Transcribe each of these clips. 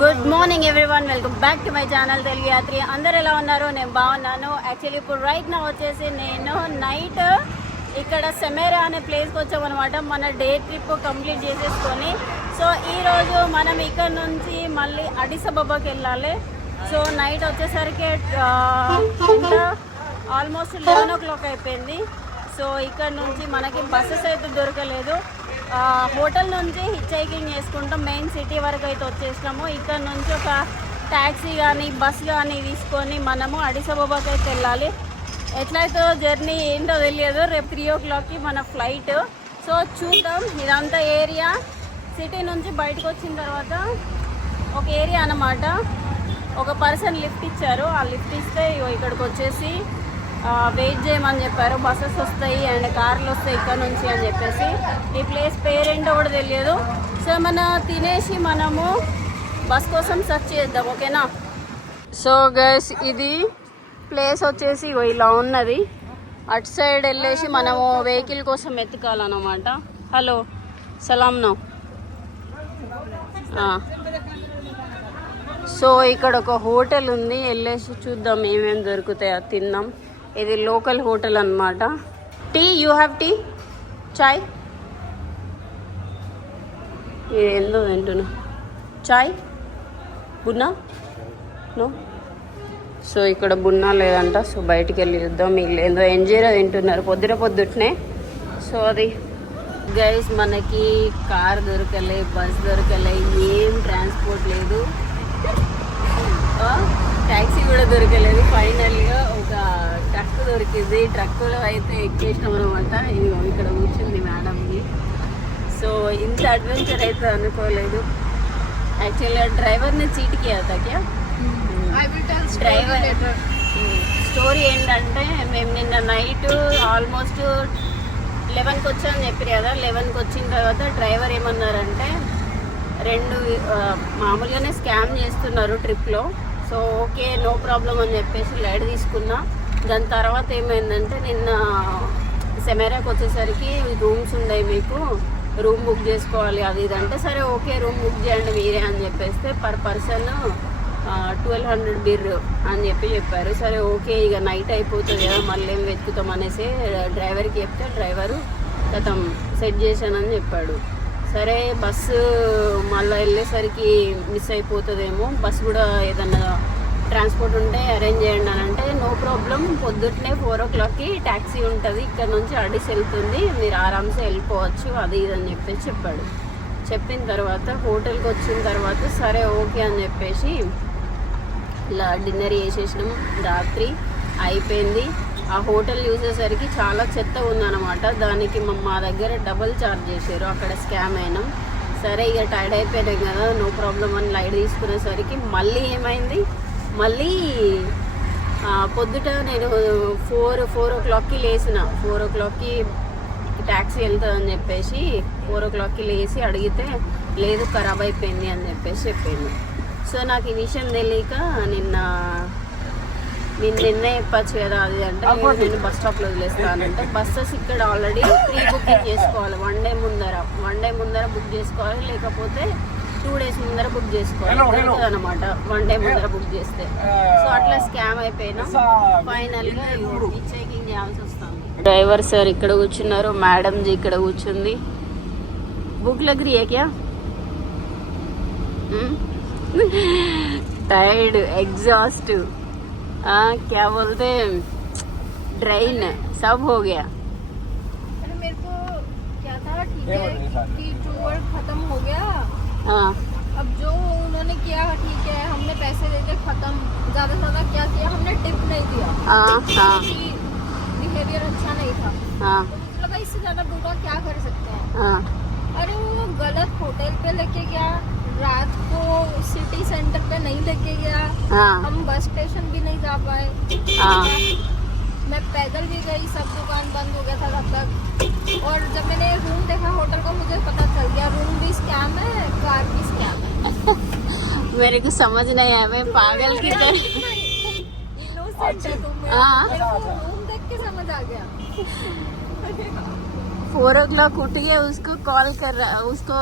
Good morning everyone, welcome back to my channel Telugu Yatri. అందరు ఎలా ఉన్నారు? నేను బాగున్నాను. యాక్చువల్లీ ఇప్పుడు రైట్ నా వచ్చేసి నేను నైట్ ఇక్కడ సెమేరా అనే ప్లేస్కి వచ్చామన్నమాట. మన డే ట్రిప్ కంప్లీట్ చేసేసుకొని సో ఈరోజు మనం ఇక్కడ నుంచి మళ్ళీ అడిస్ అబాబాకి వెళ్ళాలి. సో నైట్ వచ్చేసరికి ఆల్మోస్ట్ 11 o'clock అయిపోయింది. సో ఇక్కడ నుంచి మనకి బస్సెస్ అయితే దొరకలేదు. హోటల్ నుంచి హిచ్ హైకింగ్ చేసుకుంటాం మెయిన్ సిటీ వరకు అయితే వచ్చేసినాము. ఇక్కడ నుంచి ఒక ట్యాక్సీ కానీ బస్ కానీ తీసుకొని మనము అడిస్ అబాబాకి అయితే వెళ్ళాలి. ఎట్లయితే జర్నీ ఏంటో తెలియదు. రేపు 3 o'clockకి మన ఫ్లైట్. సో చూద్దాం. ఇదంతా ఏరియా సిటీ నుంచి బయటకు వచ్చిన తర్వాత ఒక ఏరియా అన్నమాట. ఒక పర్సన్ లిఫ్ట్ ఇచ్చారు. ఆ లిఫ్ట్ ఇస్తే ఇక్కడికి వచ్చేసి వెయిట్ చేయమని చెప్పారు. బస్సెస్ వస్తాయి అండ్ కార్లు వస్తాయి ఇక్కడ నుంచి అని చెప్పేసి. ఈ ప్లేస్ పేరేంటో కూడా తెలియదు. సో తినేసి మనము బస్ కోసం సెర్చ్ చేద్దాం, ఓకేనా? సో గైస్, ఇది ప్లేస్ వచ్చేసి ఇలా ఉన్నది. అటు సైడ్ వెళ్ళేసి మనము వెహికల్ కోసం ఎత్తుకాలన్నమాట. హలో, సలాం నో. సో ఇక్కడ ఒక హోటల్ ఉంది, వెళ్ళేసి చూద్దాం ఏమేమి దొరుకుతాయో తిందాం. ఇది లోకల్ హోటల్ అన్నమాట. టీ, యూ హ్యావ్ టీ, చాయ్? ఏందో తింటున్నా, చాయ్ బున్నా నో. సో ఇక్కడ బున్నా లేదంట. సో బయటికి వెళ్ళి చూద్దాం. మీకు ఏందో ఎంజీరా తింటున్నారు పొద్దుటనే. సో అది గైస్, మనకి కార్ దొరకలే, బస్ దొరకలే, ఏం ట్రాన్స్పోర్ట్ లేదు, ట్యాక్సీ కూడా దొరకలేదు. ఫైనల్గా ఒక ట్రక్ దొరికింది. ట్రక్కులో అయితే ఎక్కేసినాం అనమాట. ఇక్కడ కూర్చుంది మేడంకి. సో ఇంత అడ్వెంచర్ అయితే అనుకోలేదు. యాక్చువల్గా డ్రైవర్ని చీటికి అవుతాక్యా డ్రైవర్ స్టోరీ ఏంటంటే, మేము నిన్న నైట్ ఆల్మోస్ట్ 11కి వచ్చామని చెప్పారు కదా. 11కి వచ్చిన తర్వాత డ్రైవర్ ఏమన్నారంటే, మామూలుగానే స్కామ్ చేస్తున్నారు ట్రిప్లో. సో ఓకే, నో ప్రాబ్లం అని చెప్పేసి లైట్ తీసుకున్నా. దాని తర్వాత ఏమైందంటే, నిన్న సెమేరాకి వచ్చేసరికి రూమ్స్ ఉన్నాయి, మీకు రూమ్ బుక్ చేసుకోవాలి అది ఇది అంటే, సరే ఓకే రూమ్ బుక్ చేయండి మీరే అని చెప్పేస్తే పర్ పర్సన్ 1200 బిర్రు అని చెప్పారు. సరే ఓకే, ఇక నైట్ అయిపోతుంది కదా, మళ్ళీ ఏం వెతుకుతాం అనేసి డ్రైవర్కి చెప్తే డ్రైవరు గతం సెట్ చేశానని చెప్పాడు. సరే బస్సు మళ్ళీ వెళ్ళేసరికి మిస్ అయిపోతుందేమో, బస్సు కూడా ఏదన్నా ట్రాన్స్పోర్ట్ ఉంటే అరేంజ్ చేయండి అని అంటే, నో ప్రాబ్లం, పొద్దున్నే 4 o'clockకి ట్యాక్సీ ఉంటుంది, ఇక్కడ నుంచి అడిస్ వెళ్తుంది, మీరు ఆరామ్సే వెళ్ళిపోవచ్చు అది ఇది అని చెప్పేసి చెప్పాడు. చెప్పిన తర్వాత హోటల్కి వచ్చిన తర్వాత సరే ఓకే అని చెప్పేసి ఇలా డిన్నర్ చేసేసినాం. రాత్రి అయిపోయింది. ఆ హోటల్ చూసేసరికి చాలా చెత్త ఉందన్నమాట. దానికి మా దగ్గర డబుల్ ఛార్జ్ చేశారు. అక్కడ స్కామ్ అయినాం. సరే ఇక టైర్డ్ అయిపోయినాం కదా, నో ప్రాబ్లం అని లైట్ తీసుకునేసరికి మళ్ళీ ఏమైంది, మళ్ళీ పొద్దుట నేను 4 o'clockకి లేచిన. 4 o'clockకి ట్యాక్సీ వెళ్తుందని చెప్పేసి 4 o'clockకి లేచి అడిగితే లేదు ఖరాబ్ అయిపోయింది అని చెప్పేసి చెప్పింది. సో నాకు ఈ విషయం తెలియక నిన్నే చెప్పచ్చు కదా అది అంటే, నేను బస్ స్టాప్లో వదిలేస్తానంటే, బస్సెస్ ఇక్కడ ఆల్రెడీ ప్రీ బుకింగ్ చేసుకోవాలి. వన్ డే ముందర బుక్ చేసుకోవాలి, లేకపోతే 2 days ముందర బుక్ చేసుకోవాలి అనమాట. 1 day ముందర బుక్ చేస్తే. సో అట్లా స్కామ్ అయిపోయినా ఫైనల్గా హిచ్ హైకింగ్ చేయాల్సి వస్తుంది. డ్రైవర్ సార్ ఇక్కడ కూర్చున్నారు, మేడం జీ ఇక్కడ కూర్చుంది. బుక్ లగ్ రही है क्या? टायर्ड, एग्जॉस्ट, क्या बोलते ड्रेन सब हो गया. मेरे को क्या था, ठीक है कि टूर खत्म हो गया. हाँ, अब जो उन्होंने किया ठीक है, हमने पैसे देके खत्म. ज्यादा से ज्यादा क्या किया, हमने टिप नहीं दिया. हाँ, हाँ, बिहेवियर अच्छा नहीं था. हाँ, तो मुझे लगा इससे ज्यादा बुरा क्या कर सकते हैं. हाँ, अरे वो गलत होटल पे लेके गया, रात को सिटी सेंटर पे नहीं लेके गया. हाँ, हम बस स्टेशन भी नहीं जा पाए. हाँ, मैं पैदल भी गई, सब दुकान बंद हो गया था तब तक. और जब मैंने रूम देखा होटल को, मुझे पता चल गया रूम भी स्कैम है, कार भी स्कैम है. मेरे को समझ नहीं आया, मैं पागल की तरह. इनोसेंट है तुम. हाँ, मेरे को रूम देख के समझ आ गया. 4 o'clock उठ के उसको कॉल कर रहा, उसको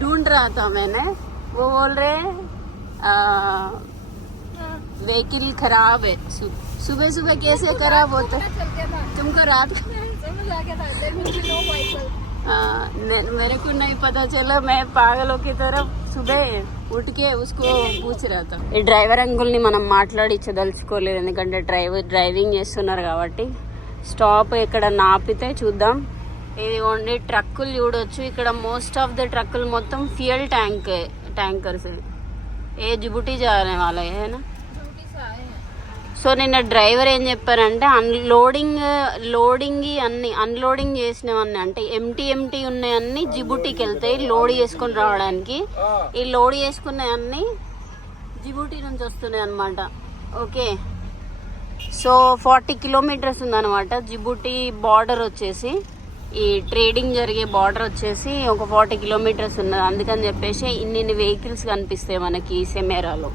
ढूंढ रहा था मैंने. वो बोल रहे व्हीकल खराब है, सुबह सुबह कैसे खराब होता है? चल गया था, तुमको रात समझ आ गया था there will be no vehicle. मेरे को नहीं पता चला, मैं पागलों की तरफ सुबह उठ के उसको पूछ रहा था. ఈ డ్రైవర్ అంకుల్ని మనం మాట్లాడించదలుచుకోలేదు, ఎందుకంటే డ్రైవింగ్ చేస్తున్నారు కాబట్టి. స్టాప్ ఎక్కడ ఆపితే చూద్దాం. ఇది ఓన్లీ ట్రక్కులు చూడొచ్చు. ఇక్కడ మోస్ట్ ఆఫ్ ద ట్రక్కులు మొత్తం ఫ్యూయల్ ట్యాంకర్స్ ఏ జిబుటీ జానే వాళ్ళే హేనా. సో నిన్న డ్రైవర్ ఏం చెప్పారంటే లోడింగ్ అన్ని అన్లోడింగ్ చేసినవన్నీ, అంటే ఎంటీ ఉన్నాయన్నీ జిబుటీకి వెళ్తాయి లోడ్ చేసుకొని రావడానికి. ఈ లోడ్ చేసుకున్నవన్నీ జిబుటీ నుంచి వస్తున్నాయి అన్నమాట. ఓకే, సో 40 కిలోమీటర్స్ ఉందన్నమాట జిబుటీ బార్డర్ వచ్చేసి. ఈ ట్రేడింగ్ జరిగే బార్డర్ వచ్చేసి ఒక 40 కిలోమీటర్స్ ఉన్నది. అందుకని చెప్పేసి ఇన్ని వెహికల్స్ కనిపిస్తాయి మనకి సెమేరాలో.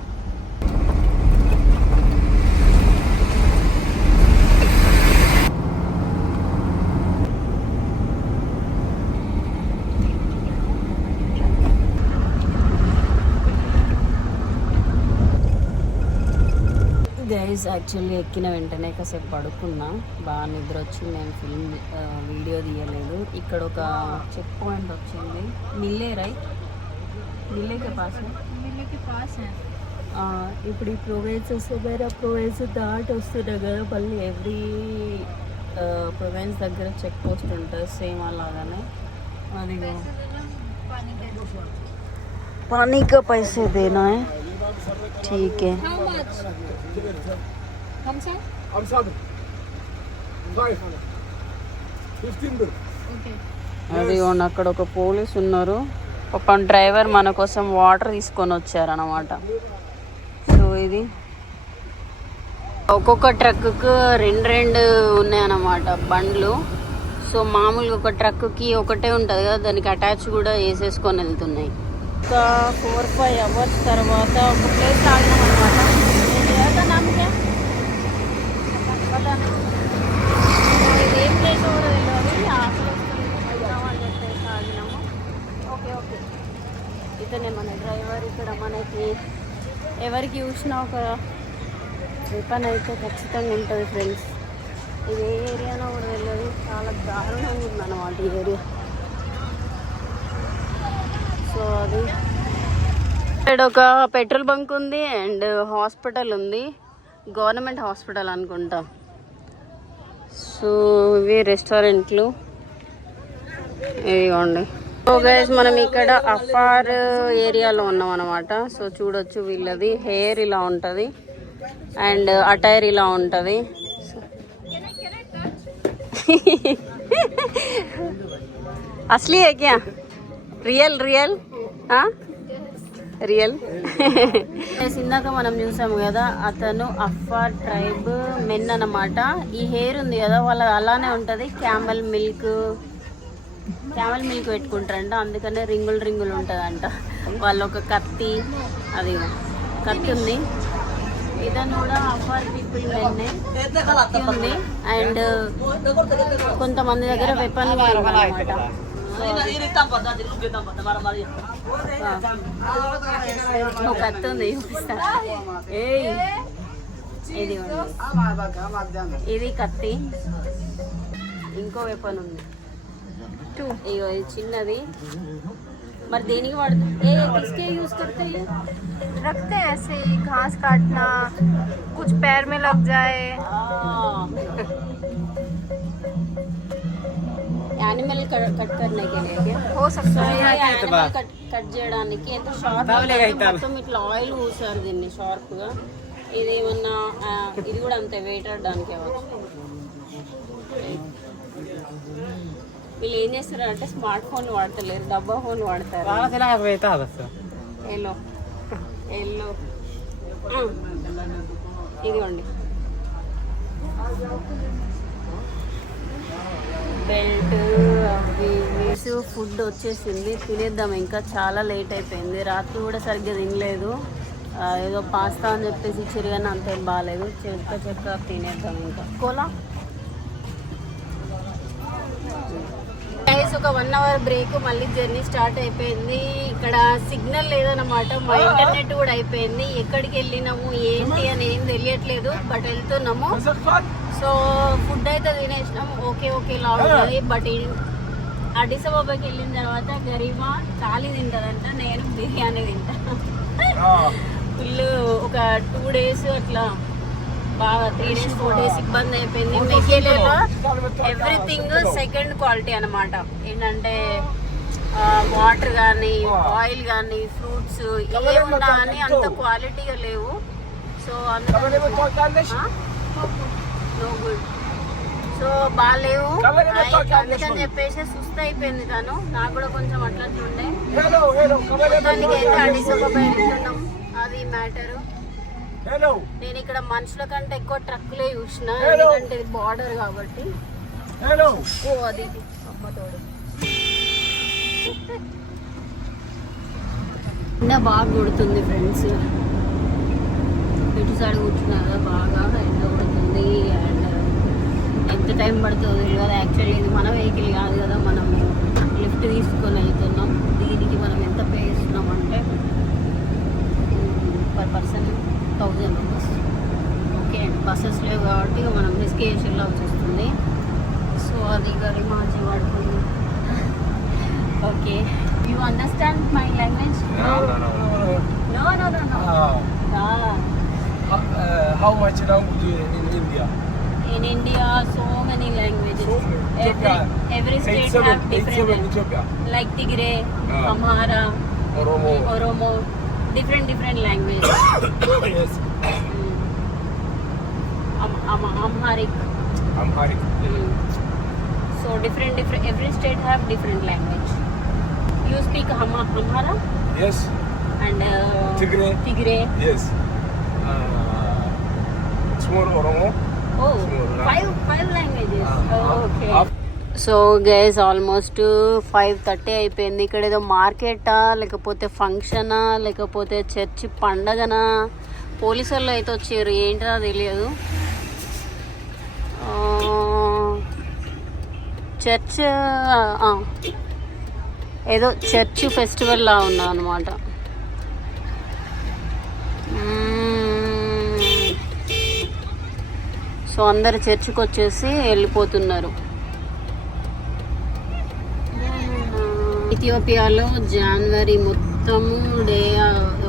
గైస్ యాక్చువల్లీ ఎక్కిన వెంటనే కాసేపు పడుకున్నా, బాగా నిద్ర వచ్చింది. నేను వీడియో తీయలేదు. ఇక్కడ ఒక చెక్ పాయింట్ వచ్చింది, మిల్లే రైట్, మిల్లే కే పాస్ ఇప్పుడు ఈ ప్రొవిన్స్ వేరే ప్రొవిన్స్ దాటి వస్తున్నాయి కదా, మళ్ళీ ఎవ్రీ ప్రొవిన్స్ దగ్గర చెక్ పోస్ట్ ఉంటుంది సేమ్ అలాగానే. అది पानी का पैसे देना है, ठीक है. అది అక్కడ ఒక పోలీస్ ఉన్నారు. పాపం డ్రైవర్ మన కోసం వాటర్ తీసుకొని వచ్చారన్నమాట. సో ఇది ఒక్కొక్క ట్రక్కు రెండు ఉన్నాయన్నమాట బండ్లు. సో మామూలుగా ఒక ట్రక్కి ఒకటే ఉంటుంది కదా, దానికి అటాచ్ కూడా వేసేసుకొని వెళ్తున్నాయి. ఒక 4-5 అవర్స్ తర్వాత ఒక ప్లేస్ ఆగినాం అనమాట. ఇది ఏం ప్లేస్ కూడా తెలియదు, అని చెప్పేసి ఆగినాము. ఓకే ఓకే, ఇతనే మన డ్రైవర్. ఇక్కడ మనకి ఎవరికి చూసినా ఒక వెపన్ అయితే ఖచ్చితంగా ఉంటుంది ఫ్రెండ్స్. ఇది ఏ ఏరియానో కూడా తెలియదు, చాలా దారుణంగా ఉందన్నమాట ఈ ఏరియా. సో అది ఇక్కడ ఒక పెట్రోల్ బంక్ ఉంది అండ్ హాస్పిటల్ ఉంది, గవర్నమెంట్ హాస్పిటల్ అనుకుంటా. సో ఇవి రెస్టారెంట్లు ఇదిగోండి. సో గైస్ మనం ఇక్కడ అఫార్ ఏరియాలో ఉన్నాం అనమాట. సో చూడొచ్చు, వీళ్ళది హెయిర్ ఇలా ఉంటుంది అండ్ అటైర్ ఇలా ఉంటుంది. असली है क्या? रियल ఇందాక మనం చూసాము కదా, అతను అఫార్ ట్రైబ్ మెన్ అన్నమాట. ఈ హెయిర్ ఉంది కదా వాళ్ళ అలానే ఉంటుంది. క్యామెల్ మిల్క్ పెట్టుకుంటారంట, అందుకనే రింగులు ఉంటుందంట. వాళ్ళు ఒక కత్తి, అది కత్తి ఉంది. ఇతను కూడా అఫార్ పీపుల్ మెన్నే, కత్తి ఉంది. అండ్ కొంతమంది దగ్గర వెపన్ అనమాట. కత్తి ఉంది, చూపిస్తా. ఇది కత్తి, ఇంకో వెపన్ ఉంది. ఇగో ఇది చిన్నది. మరి దేనికి వాడుతుంది? किसके यूज करते हैं? रखते हैं ऐसे ही, घास काटना, कुछ पैर में लग जाए, యానిమల్ కట్ करने के लिए क्या हो सकता है. యానిమల్ కట్ చేయడానికి ఎంత షార్ప్ మొత్తం ఇట్లా ఆయిల్ పూసారు దీన్ని షార్ప్ గా. ఇది ఏమన్నా ఇది కూడా అంతే వెయిట్ అవ్వడానికి అవ్వచ్చు. వీళ్ళు ఏం చేస్తారు అంటే స్మార్ట్ ఫోన్ వాడతలేరు, డబ్బా ఫోన్ వాడతారు. ఎల్లో ఇదిగోండి బెల్ట్ అవి. ఫుడ్ వచ్చేసింది, తినేద్దాం. ఇంకా చాలా లేట్ అయిపోయింది, రాత్రి కూడా సరిగ్గా తినలేదు. ఏదో పాస్తా అని చెప్పేసి ఇచ్చారు కానీ అంతేం బాగాలేదు. చెక్క తినేద్దాం. ఇంకా కోలా గైస్ ఒక 1 అవర్ బ్రేక్, మళ్ళీ జర్నీ స్టార్ట్ అయిపోయింది. ఇక్కడ సిగ్నల్ లేదన్నమాట, మా ఇంటర్నెట్ కూడా అయిపోయింది. ఎక్కడికి వెళ్ళినాము ఏంటి అని ఏం తెలియట్లేదు, బట్ వెళ్తున్నాము. సో ఫుడ్ అయితే తినేసినాము, ఓకే లాగా ఉంటుంది. బట్ అడిస్ అబాబాకి వెళ్ళిన తర్వాత గరీమా థాలీ తింటదంట, నేను బిర్యానీ తింటా. ఫుల్ ఒక 2 days అట్లా బాగా 3 days 4 days ఇబ్బంది అయిపోయింది. మెకేలేలో ఎవ్రీథింగ్ సెకండ్ క్వాలిటీ అనమాట. ఏంటంటే వాటర్ కానీ ఆయిల్ కానీ ఫ్రూట్స్ ఏమున్నా అని అంత క్వాలిటీగా లేవు. సో నో గుడ్, సో బాగాలేవు. అందుకని చెప్పేసి సుస్థ అయిపోయింది తను, నాకు కూడా కొంచెం అట్లా ఉండే. మొత్తానికి అయితే అడిస్ అబాబా వెళ్తున్నాం, అది మ్యాటరు. నేను ఇక్కడ మనుషుల కంటే ఎక్కువ ట్రక్కులే చూసిన, ఎందుకంటే ఇది బార్డర్ కాబట్టి. ఓ అది అమ్మతోడు ఎండ బాగా కొడుతుంది ఫ్రెండ్స్. ఇటు సైడ్ కూర్చున్నా కదా, బాగా ఎండ కొడుతుంది. అండ్ ఎంత టైం పడుతుందో తెలియదు. యాక్చువల్లీ ఇది మన వెహికల్ కాదు కదా, మనం లిఫ్ట్ తీసుకొని వెళ్తున్నాం. దీనికి మనం ఎంత పే చేస్తున్నాం అంటే per person 1000 rupees. Okay, buses లేవు కాబట్టి మనం రిస్క్ చేసి వెళ్ళాల్సి వస్తుంది. సో అది గరీమా వచ్చి వాడుతుంది. Okay, you understand my language? No. How much language in India? In India, so many languages. So many. Every state have different. Like Tigray, Amhara, Oromo, different languages. Yes. Amharic. So different. Every state have different language. You speak Amhara? Yes. And Tigray. Yes. Small Oromo. Oh, five languages. Okay. So guys almost 5:30 అయిపోయింది. ఇక్కడ ఏదో మార్కెటా లేకపోతే ఫంక్షనా లేకపోతే church పండగనా, police వాళ్ళు అయితే వచ్చారు, ఏంటో తెలియదు. చర్చ్ ఏదో చర్చ్ ఫెస్టివల్ లా ఉన్నా అనమాట. సో అందరు చర్చికి వచ్చేసి వెళ్ళిపోతున్నారు. ఇథియోపియాలో జనవరి మొత్తము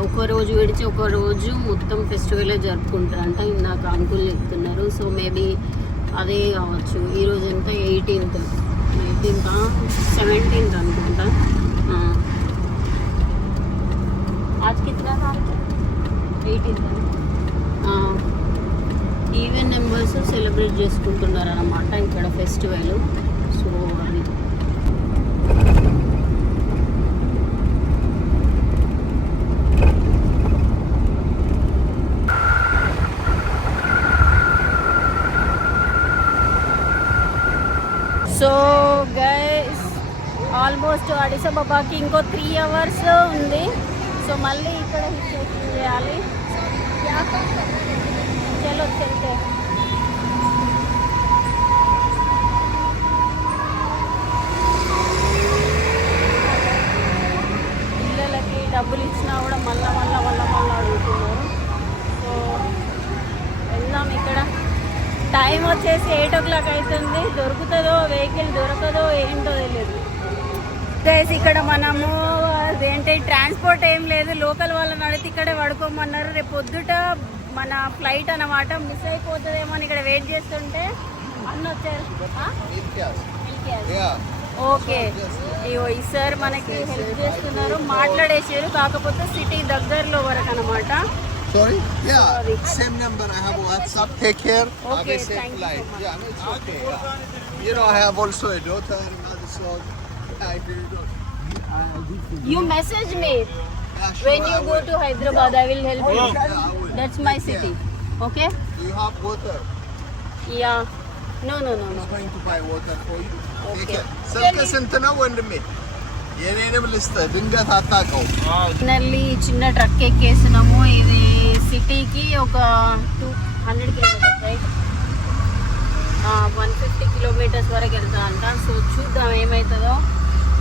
ఒక రోజు విడిచి ఒక రోజు మొత్తం ఫెస్టివల్ జరుపుకుంటారంట. ఇందాక అంకుల్ చెప్తున్నారు. సో మేబీ అదే కావచ్చు. ఈరోజు ఎంత 18th 17th అనుకుంటా. आज कितना तारीख है? 18th. ఈవెన్ నెంబర్స్ సెలబ్రేట్ చేసుకుంటున్నారు అన్నమాట ఇక్కడ ఫెస్టివల్. సో అది సో గైస్ ఆల్మోస్ట్ అడిస్ అబాబాకి ఇంకో 3 hours ఉంది. సో మళ్ళీ ఇక్కడ హిట్ చేయాలి. చలో చల్తే పిల్లలకి డబ్బులు ఇచ్చినా కూడా మళ్ళా అడుగుతున్నారు. సో వెళ్దాం. ఇక్కడ టైం వచ్చేసి 8 o'clock అవుతుంది. దొరుకుతుందో వెహికల్ దొరకదో ఏంటో తెలియదు గైస్. ఇక్కడ మనము ఏంటి ట్రాన్స్పోర్ట్ ఏం లేదు. లోకల్ వాళ్ళని అడిగితే ఇక్కడే పడుకోమన్నారు. రేపు పొద్దుట మన ఫ్లైట్ అన్నమాట, మిస్ అయిపోతుందేమో అని ఇక్కడ వెయిట్ చేస్తుంటే అన్న వచ్చారు. ఓకే, ఈ సార్ మనకి హెల్ప్ చేస్తున్నారు, మాట్లాడేసారు. కాకపోతే సిటీ దగ్గరలో వరకు అనమాట. Sorry? Yeah, same number. I have WhatsApp. Take care. Okay, have a safe thank you flight. so much. Yeah, no, it's okay. Yeah. You know, I have also a daughter. So, I feel good. You message me Yeah, sure, when you I go will. to Hyderabad. I will help you. Yeah, I will. That's my city. Okay? Do you have water? Yeah. No. I'm going to buy water for you. Okay. Take care. ስልክ ስንት ነው ወንድሜ? የኔንም ልስጥህ ድንገት አታውቀውም። finally చిన్న truck ఎక్కేసినాము. ఇది సిటీకి ఒక 200 kilometers right. 150 kilometres వరకు వెళ్తా అంట. So చూద్దాం ఏమవుతుందో.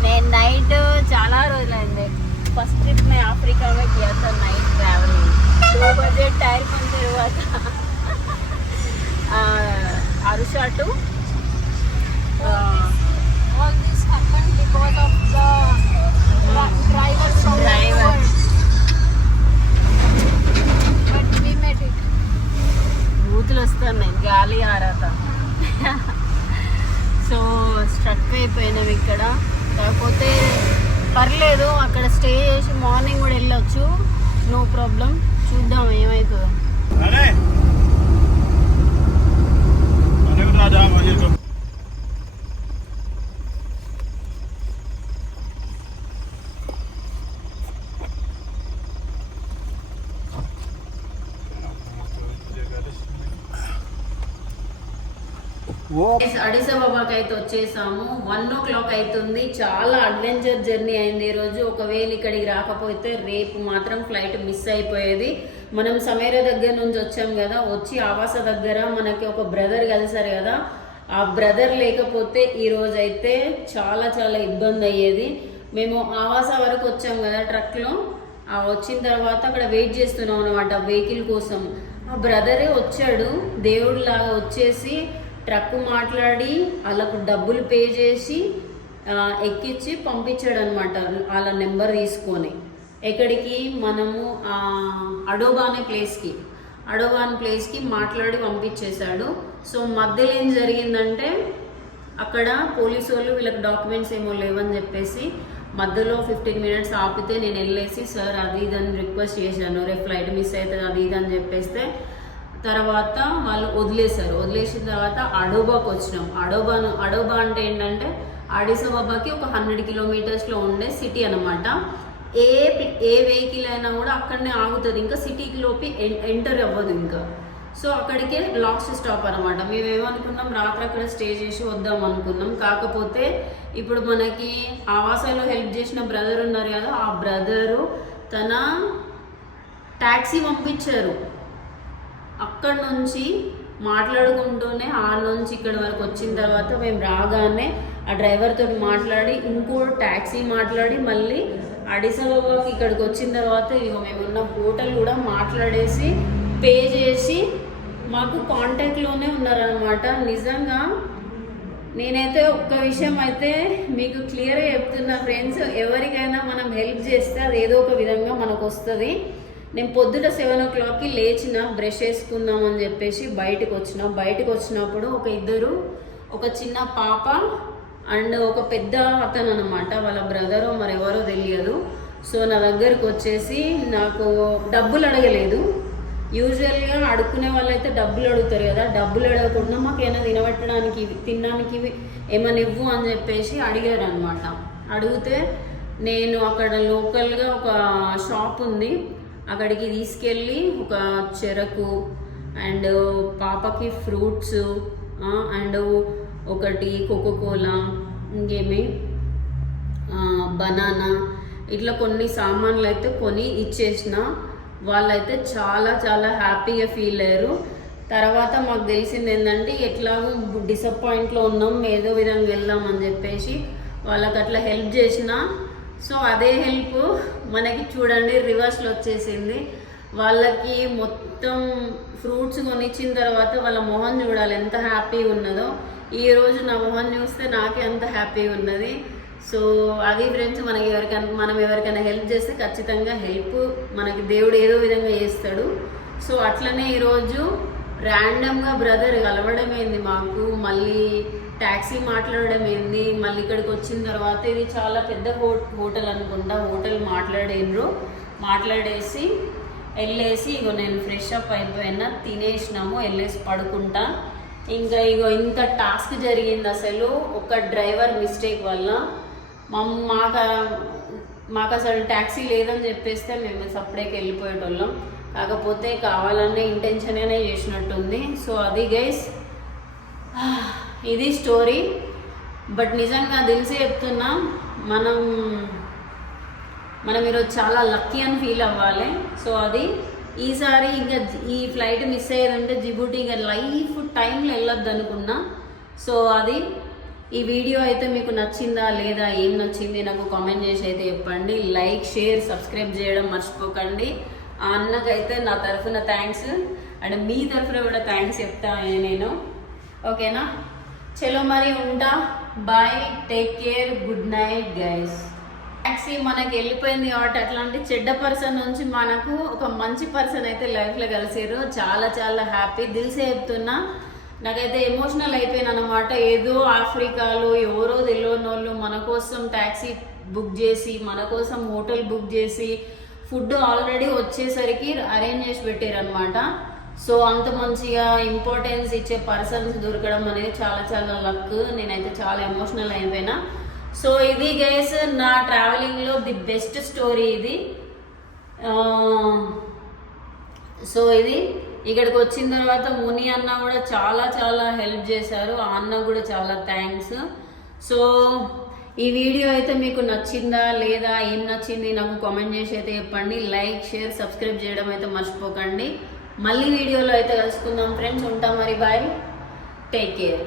నేను నైట్ చాలా రోజులైంది, ఫస్ట్ ट्रिप में अफ्रीका में किया था नाइट ट्रैवलिंग. 2 बजे टाइम अंदर हुआ था Arusha to All this happened because of the driver from Driver. But we made it. బూతులు వస్తున్నాయి, గాలి ఆరాత. సో స్ట్రక్ అయిపోయినాం ఇక్కడ. కాకపోతే పర్లేదు, అక్కడ స్టే చేసి మార్నింగ్ కూడా వెళ్ళొచ్చు, నో ప్రాబ్లం. చూద్దాం ఏమవుతుందో. అడిసాబాబాకి అయితే వచ్చేసాము. 1 o'clock అవుతుంది. చాలా అడ్వెంచర్ జర్నీ అయింది ఈరోజు. ఒకవేళ ఇక్కడికి రాకపోతే రేపు మాత్రం ఫ్లైట్ మిస్ అయిపోయేది. మనం సమేరా దగ్గర నుంచి వచ్చాం కదా, వచ్చి ఆవాస దగ్గర మనకి ఒక బ్రదర్ కలిసారు కదా, ఆ బ్రదర్ లేకపోతే ఈరోజు అయితే చాలా చాలా ఇబ్బంది అయ్యేది. మేము ఆవాస వరకు వచ్చాం కదా ట్రక్లో, వచ్చిన తర్వాత అక్కడ వెయిట్ చేస్తున్నాం అనమాట వెహికల్ కోసం. ఆ బ్రదరే వచ్చాడు, దేవుడిలాగా వచ్చేసి ట్రక్ మాట్లాడి వాళ్ళకు డబ్బులు పే చేసి ఎక్కించి పంపించాడు అనమాట. వాళ్ళ నెంబర్ తీసుకొని ఎక్కడికి, మనము అడోబా అనే ప్లేస్కి మాట్లాడి పంపించేశాడు. సో మధ్యలో ఏం జరిగిందంటే, అక్కడ పోలీసు వాళ్ళు వీళ్ళకి డాక్యుమెంట్స్ ఏమో లేవని చెప్పేసి మధ్యలో 15 minutes ఆపితే నేను వెళ్ళేసి సార్ అది ఇదని రిక్వెస్ట్ చేశాను, రేపు ఫ్లైట్ మిస్ అవుతుంది అది ఇది అని చెప్పేస్తే తర్వాత వాళ్ళు వదిలేశారు. వదిలేసిన తర్వాత అడోబాకి వచ్చినాం. అడోబా అంటే ఏంటంటే అడిసాబాబాకి ఒక 100 kilometers ఉండే సిటీ అనమాట. ఏ వెహికల్ అయినా కూడా అక్కడనే ఆగుతుంది, ఇంకా సిటీకి లోపి ఎంటర్ అవ్వదు ఇంకా. సో అక్కడికే లాస్ట్ స్టాప్ అనమాట. మేము ఏమనుకున్నాం, రాత్రి అక్కడ స్టే చేసి వద్దాం అనుకున్నాం. కాకపోతే ఇప్పుడు మనకి ఆవాసాలో హెల్ప్ చేసిన బ్రదర్ ఉన్నారు కదా, ఆ బ్రదరు తన ట్యాక్సీ పంపించారు. అక్కడ నుంచి మాట్లాడుకుంటూనే ఆ నుంచి ఇక్కడ వరకు వచ్చిన తర్వాత మేము రాగానే ఆ డ్రైవర్ తోటి మాట్లాడి ఇంకో ట్యాక్సీ మాట్లాడి మళ్ళీ అడిసాబాబాకి ఇక్కడికి వచ్చిన తర్వాత ఇదిగో మేమున్న హోటల్ కూడా మాట్లాడేసి పే చేసి మాకు కాంటాక్ట్లోనే ఉన్నారనమాట. నిజంగా నేనైతే ఒక్క విషయం అయితే మీకు క్లియర్గా చెప్తున్నా ఫ్రెండ్స్, ఎవరికైనా మనం హెల్ప్ చేస్తే అది ఏదో ఒక విధంగా మనకు వస్తుంది. నేను పొద్దుట 7 o'clockకి లేచిన, బ్రష్ వేసుకుందాం అని చెప్పేసి బయటకు వచ్చినప్పుడు ఒక చిన్న పాప అండ్ ఒక పెద్ద అతను అనమాట, వాళ్ళ బ్రదరో మరెవరో తెలియదు. సో నా దగ్గరకు వచ్చేసి నాకు డబ్బులు అడగలేదు. యూజువల్గా అడుక్కునే వాళ్ళైతే డబ్బులు అడుగుతారు కదా, డబ్బులు అడగకుండా మాకు ఏమైనా తినడానికి ఏమైనా ఇవ్వు అని చెప్పేసి అడిగారు అనమాట. అడిగితే నేను అక్కడ లోకల్గా ఒక షాప్ ఉంది, అక్కడికి తీసుకెళ్ళి ఒక చెరకు అండ్ పాపకి ఫ్రూట్స్ అండ్ ఒకటి కోకోకోలా, ఇంకేమి బనానా, ఇట్లా కొన్ని సామాన్లు అయితే కొని ఇచ్చేసిన. వాళ్ళైతే చాలా చాలా హ్యాపీగా ఫీల్ అయ్యారు. తర్వాత మాకు తెలిసింది ఏంటంటే, ఎట్లాగో డిసప్పాయింట్లో ఉన్నాం, ఏదో విధంగా వెళ్దామని చెప్పేసి వాళ్ళకి అట్లా హెల్ప్ చేసిన. సో అదే హెల్ప్ మనకి చూడండి రివర్స్లో వచ్చేసింది. వాళ్ళకి మొత్తం ఫ్రూట్స్ కొనిచ్చిన తర్వాత వాళ్ళ మొహం చూడాలి ఎంత హ్యాపీగా ఉన్నదో. ఈరోజు నా మొహం చూస్తే నాకే అంత హ్యాపీగా ఉన్నది. సో అది ఫ్రెండ్స్, మనం ఎవరికైనా హెల్ప్ చేస్తే ఖచ్చితంగా హెల్ప్ మనకి దేవుడు ఏదో విధంగా చేస్తాడు. సో అట్లనే ఈరోజు ర్యాండమ్గా బ్రదర్ కలవడమైంది మాకు, మళ్ళీ ట్యాక్సీ మాట్లాడడం మళ్ళీ ఇక్కడికి వచ్చిన తర్వాత ఇది చాలా పెద్ద హోటల్ అనుకుంటా, హోటల్ మాట్లాడేసి వెళ్ళేసి ఇగో నేను ఫ్రెష్ అప్ అయిపోయినా, తినేసినాము, వెళ్ళేసి పడుకుంటా. ఇంకా ఇగో ఇంత టాస్క్ జరిగింది అసలు ఒక డ్రైవర్ మిస్టేక్ వల్ల. మాకు అసలు ట్యాక్సీ లేదని చెప్పేస్తే మేము సపరేట్గా వెళ్ళిపోయేటోళ్ళం. కాకపోతే కావాలనే ఇంటెన్షన్గానే చేసినట్టుంది. సో అది గైస్, ఇది స్టోరీ. బట్ నిజంగా తెలిసి చెప్తున్నా, మనం ఈరోజు చాలా లక్కీ అని ఫీల్ అవ్వాలి. సో అది ఈసారి ఇంకా ఈ ఫ్లైట్ మిస్ అయ్యేదంటే జిబూటి ఇంకా లైఫ్ టైంలో వెళ్ళొద్దు అనుకున్నా. సో అది ఈ వీడియో అయితే మీకు నచ్చిందా లేదా, ఏం నచ్చింది నాకు కామెంట్ చేసి అయితే చెప్పండి. లైక్, షేర్, సబ్స్క్రైబ్ చేయడం మర్చిపోకండి. ఆ అన్నకైతే నా తరఫున థ్యాంక్స్, అండ్ మీ తరఫున కూడా థ్యాంక్స్ చెప్తా నేను. ఓకేనా, చలో మరి ఉంటా, bye, take care, good night guys. Taxi మనకి వెళ్ళిపోయింది కాబట్టి అట్లాంటి చెడ్డ పర్సన్ నుంచి మనకు ఒక మంచి పర్సన్ అయితే లైఫ్లో కలిసారు. చాలా చాలా హ్యాపీ, దిల్సే చెప్తున్నా. నాకైతే ఎమోషనల్ అయిపోయాను అనమాట. ఏదో ఆఫ్రికాలో ఎవరో తెలియని వాళ్ళు మన కోసం ట్యాక్సీ బుక్ చేసి, మన కోసం హోటల్ బుక్ చేసి, ఫుడ్ ఆల్రెడీ వచ్చేసరికి అరేంజ్ చేసి పెట్టారనమాట. సో అంత మంచిగా ఇంపార్టెన్స్ ఇచ్చే పర్సన్స్ దొరకడం అనేది చాలా చాలా లక్. నేనైతే చాలా ఎమోషనల్ అయిపోయినా. సో ఇది గైస్ నా ట్రావెలింగ్లో ది బెస్ట్ స్టోరీ ఇది. సో ఇది ఇక్కడికి వచ్చిన తర్వాత ముని అన్న కూడా చాలా చాలా హెల్ప్ చేశారు. ఆ అన్న కూడా చాలా థ్యాంక్స్. సో ఈ వీడియో అయితే మీకు నచ్చిందా లేదా, ఏం నచ్చింది నాకు కామెంట్ చేసి అయితే చెప్పండి. లైక్, షేర్, సబ్స్క్రైబ్ చేయడం అయితే మర్చిపోకండి. మళ్ళీ వీడియోలో అయితే కలుసుకుందాం ఫ్రెండ్స్. ఉంటాం మరి, బాయ్, టేక్ కేర్.